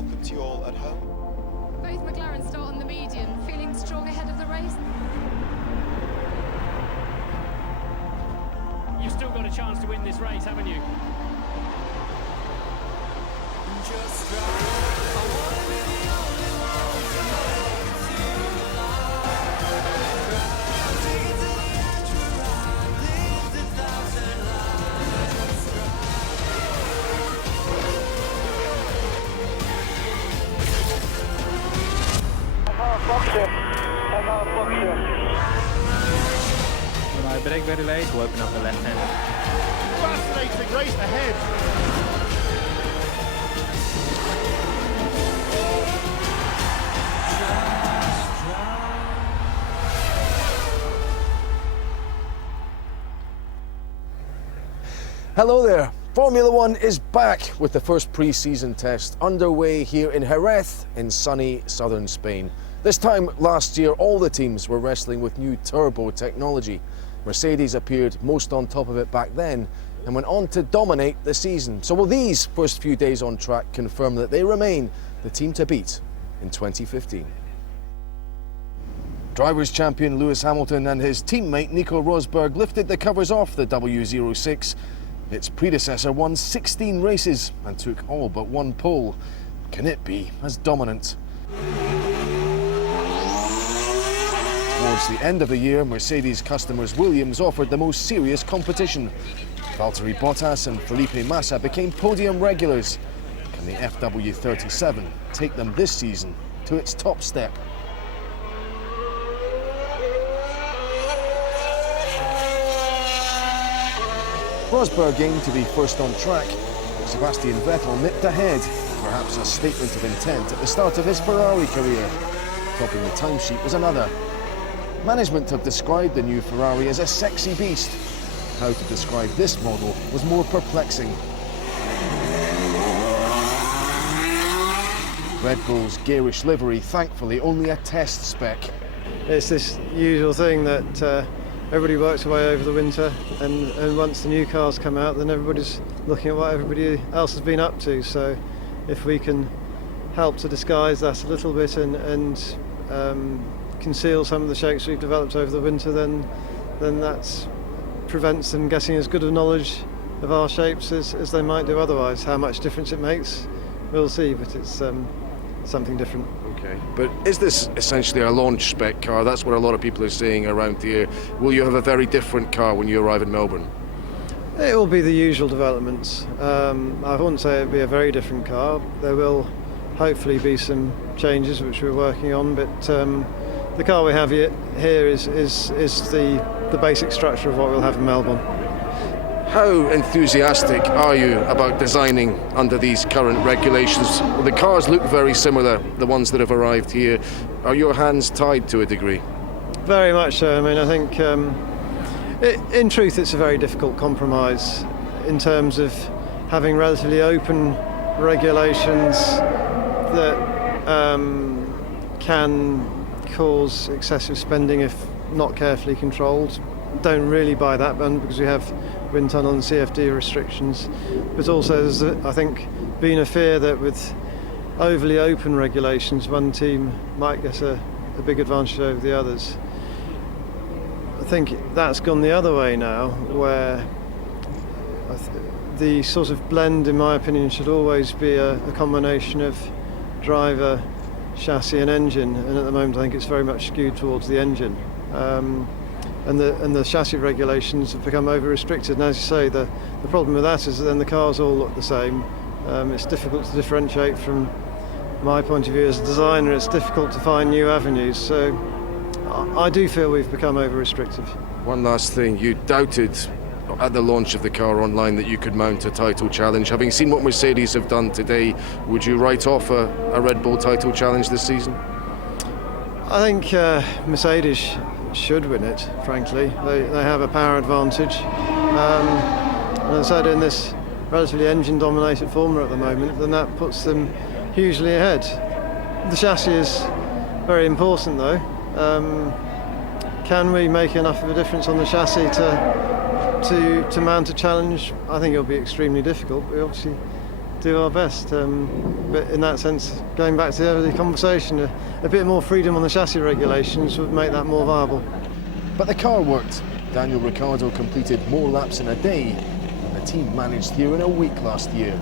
welcome to you all at home. Both McLaren start on the medium, feeling strong ahead of the race. You've still got a chance to win this race, haven't you? When I brake very late, to open up the left hand. Fascinating race ahead. Hello there. Formula One is back with the first pre-season test underway here in Jerez in sunny southern Spain. This time last year, all the teams were wrestling with new turbo technology. Mercedes appeared most on top of it back then and went on to dominate the season. So will these first few days on track confirm that they remain the team to beat in 2015? Drivers' champion Lewis Hamilton and his teammate Nico Rosberg lifted the covers off the W06. Its predecessor won 16 races and took all but one pole. Can it be as dominant? Towards the end of the year, Mercedes customers Williams offered the most serious competition. Valtteri Bottas and Felipe Massa became podium regulars. Can the FW37 take them this season to its top step? Rosberg aimed to be first on track, but Sebastian Vettel nipped ahead, perhaps a statement of intent at the start of his Ferrari career. Topping the timesheet was another. Management have described the new Ferrari as a sexy beast. How to describe this model was more perplexing. Red Bull's garish livery, thankfully only a test spec. It's this usual thing that everybody works away over the winter, and once the new cars come out, then everybody's looking at what everybody else has been up to. So if we can help to disguise that a little bit and conceal some of the shapes we've developed over the winter, then that prevents them getting as good a knowledge of our shapes as they might do otherwise. How much difference it makes, we'll see, but it's something different. Okay, but is this essentially a launch spec car? That's what a lot of people are saying around here. Will you have a very different car when you arrive in Melbourne? It will be the usual developments. I wouldn't say it'll be a very different car. There will hopefully be some changes which we're working on, but the car we have here is the basic structure of what we'll have in Melbourne. How enthusiastic are you about designing under these current regulations? Well, the cars look very similar, the ones that have arrived here. Are your hands tied to a degree? Very much so. I mean, I think in truth it's a very difficult compromise in terms of having relatively open regulations that can cause excessive spending if not carefully controlled. Don't really buy that one because we have wind tunnel and CFD restrictions, but also there's, I think, been a fear that with overly open regulations one team might get a big advantage over the others. I think that's gone the other way now, where the sort of blend, in my opinion, should always be a combination of driver, chassis and engine, and at the moment I think it's very much skewed towards the engine. And the chassis regulations have become over-restricted, and as you say, the problem with that is that then the cars all look the same. It's difficult to differentiate. From my point of view as a designer, it's difficult to find new avenues, so I do feel we've become over-restrictive. One last thing, you doubted at the launch of the car online that you could mount a title challenge. Having seen what Mercedes have done today, would you write off a Red Bull title challenge this season? I think Mercedes should win it, frankly. They have a power advantage. And as I said, in this relatively engine-dominated formula at the moment, then that puts them hugely ahead. The chassis is very important, though. Can we make enough of a difference on the chassis to mount a challenge? I think it'll be extremely difficult. We obviously do our best. But in that sense, going back to the earlier conversation, a bit more freedom on the chassis regulations would make that more viable. But the car worked. Daniel Ricciardo completed more laps in a day than the team managed here in a week last year.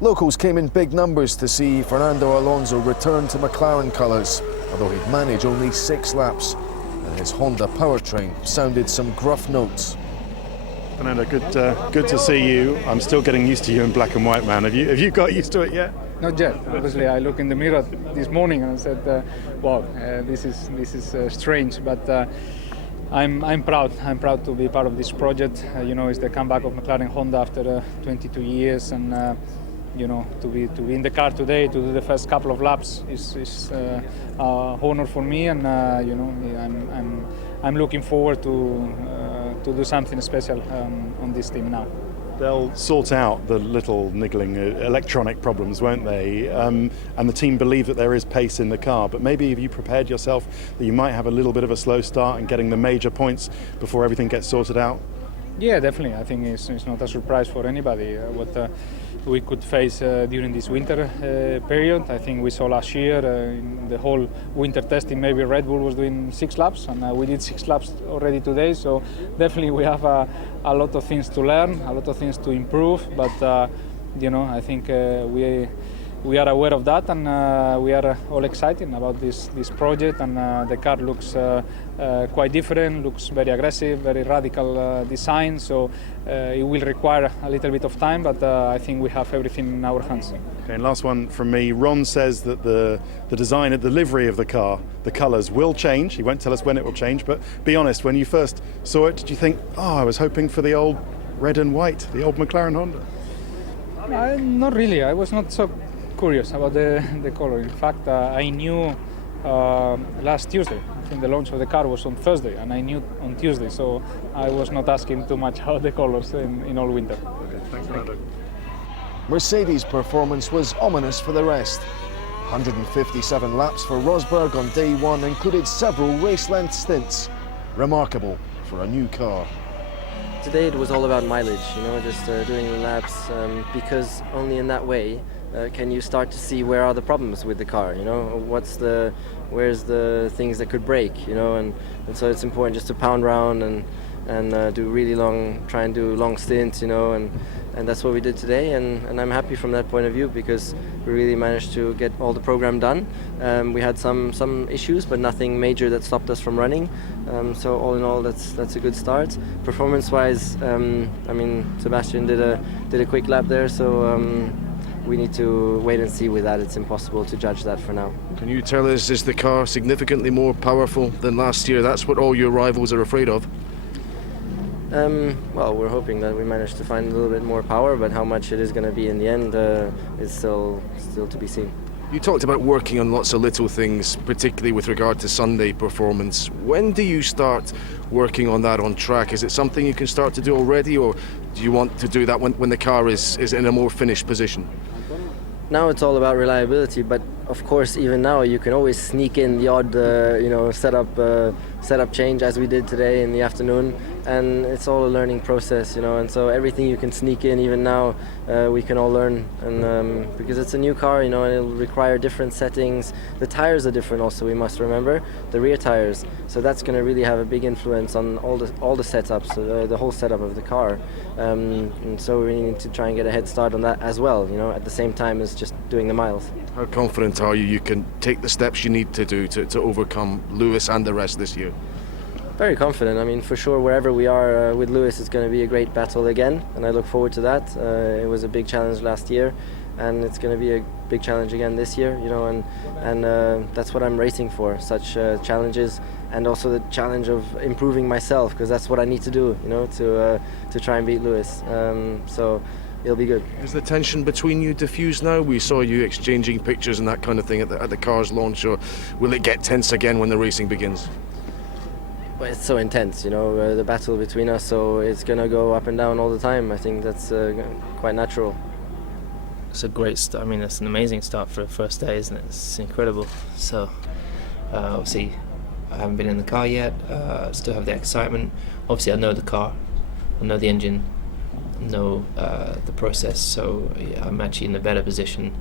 Locals came in big numbers to see Fernando Alonso return to McLaren colours, although he'd manage only 6 laps, and his Honda powertrain sounded some gruff notes. Fernando, good to see you. I'm still getting used to you in black and white, man. Have you got used to it yet? Not yet. Obviously, I looked in the mirror this morning and I said, "Wow, this is strange." But I'm proud. I'm proud to be part of this project. It's the comeback of McLaren Honda after 22 years, and to be in the car today to do the first couple of laps is an honor for me, and I'm looking forward to do something special on this team now. They'll sort out the little niggling electronic problems, won't they? And the team believe that there is pace in the car, but maybe have you prepared yourself that you might have a little bit of a slow start and getting the major points before everything gets sorted out? Yeah, definitely. I think it's not a surprise for anybody what we could face during this winter period. I think we saw last year in the whole winter testing, maybe Red Bull was doing 6 laps, and we did 6 laps already today. So definitely we have a lot of things to learn, a lot of things to improve. But I think we are aware of that, and we are all excited about this project. And the car looks quite different, looks very aggressive, very radical design. So it will require a little bit of time, but I think we have everything in our hands. Okay, and last one from me. Ron says that the design and the livery of the car, the colours will change. He won't tell us when it will change, but be honest, when you first saw it, did you think, I was hoping for the old red and white, the old McLaren Honda? Not really. I was not so curious about the color. In fact, I knew last Tuesday. I think the launch of the car was on Thursday, and I knew on Tuesday, so I was not asking too much about the colors in all winter. Okay, thanks, Paddock. Mercedes' performance was ominous for the rest. 157 laps for Rosberg on day 1 included several race-length stints. Remarkable for a new car. Today it was all about mileage, just doing the laps, because only in that way can you start to see where are the problems with the car, where's the things that could break, and so it's important just to pound around and do really try and do long stints, and that's what we did today, and I'm happy from that point of view because we really managed to get all the program done. We had some issues, but nothing major that stopped us from running. So all in all, that's a good start. Performance-wise, Sebastian did a quick lap there, so we need to wait and see with that. It's impossible to judge that for now. Can you tell us, is the car significantly more powerful than last year? That's what all your rivals are afraid of. Well, we're hoping that we manage to find a little bit more power, but how much it is going to be in the end is still to be seen. You talked about working on lots of little things, particularly with regard to Sunday performance. When do you start working on that on track? Is it something you can start to do already, or do you want to do that when the car is in a more finished position? Now it's all about reliability, but of course even now you can always sneak in the odd setup change as we did today in the afternoon, and it's all a learning process, and so everything you can sneak in even now we can all learn, and because it's a new car, and it'll require different settings. The tires are different also, we must remember, the rear tires, so that's going to really have a big influence on all the setups, the whole setup of the car, and so we need to try and get a head start on that as well, at the same time as just doing the miles. How confident are you can take the steps you need to do to overcome Lewis and the rest this year? Very confident. For sure, wherever we are with Lewis, it's going to be a great battle again, and I look forward to that. It was a big challenge last year, and it's going to be a big challenge again this year, and that's what I'm racing for, such challenges, and also the challenge of improving myself, because that's what I need to do, to try and beat Lewis. So it'll be good. Is the tension between you diffused now? We saw you exchanging pictures and that kind of thing at the car's launch, or will it get tense again when the racing begins? Well, it's so intense, the battle between us, so it's going to go up and down all the time. I think that's quite natural. It's a great start. It's an amazing start for a first day, isn't it? It's incredible. So, obviously, I haven't been in the car yet. Still have the excitement. Obviously, I know the car, I know the engine, know the process. So yeah, I'm actually in a better position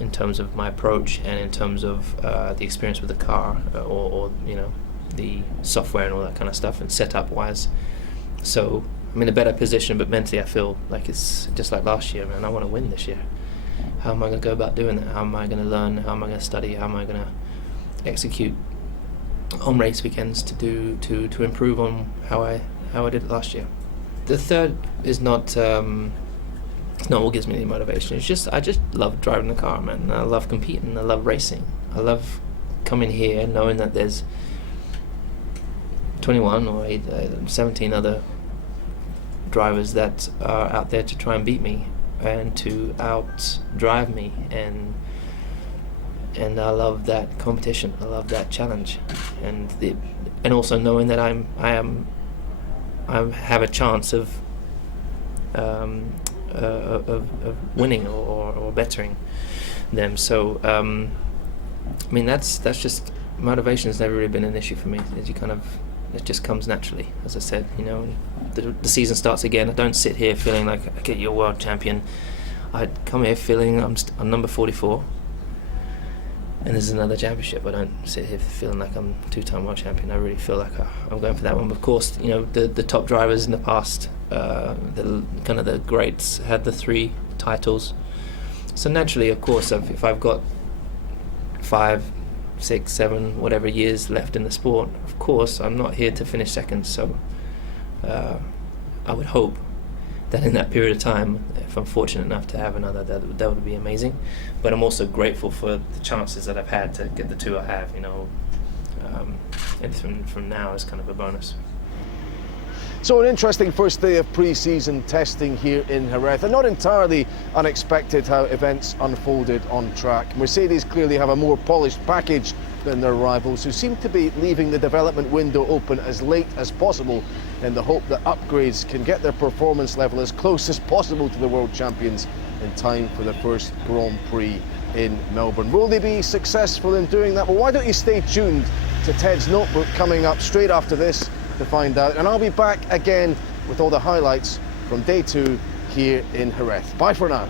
in terms of my approach and in terms of the experience with the car, or you know, the software and all that kind of stuff, and setup wise. So I'm in a better position, but mentally I feel like it's just like last year, man. I want to win this year. How am I going to go about doing that? How am I going to learn? How am I going to study? How am I going to execute on race weekends to improve on how I did it last year? The third is not it's not what gives me the motivation. It's just I just love driving the car, man. I love competing. I love racing. I love coming here knowing that there's 21 or 17 other drivers that are out there to try and beat me and to outdrive me, and I love that competition. I love that challenge, and also knowing that I have a chance of winning or bettering them. So I mean that's just, motivation has never really been an issue for me. It just comes naturally. As I said, you know, the season starts again. I don't sit here feeling like, okay, you're world champion. I come here feeling I'm number 44 and there's another championship. I don't sit here feeling like I'm two-time world champion. I really feel like I'm going for that one. But of course, you know, the top drivers in the past, the greats, had the 3 titles. So naturally, of course, if I've got 5, 6, 7, whatever years left in the sport, of course I'm not here to finish second. So I would hope that in that period of time, if I'm fortunate enough to have another, that would be amazing. But I'm also grateful for the chances that I've had to get the 2 I have, you know, and from now is kind of a bonus. So an interesting first day of pre-season testing here in Jerez, and not entirely unexpected how events unfolded on track. Mercedes clearly have a more polished package than their rivals, who seem to be leaving the development window open as late as possible in the hope that upgrades can get their performance level as close as possible to the world champions in time for the first Grand Prix in Melbourne. Will they be successful in doing that? Well, why don't you stay tuned to Ted's Notebook coming up straight after this to find out, and I'll be back again with all the highlights from day 2 here in Jerez. Bye for now.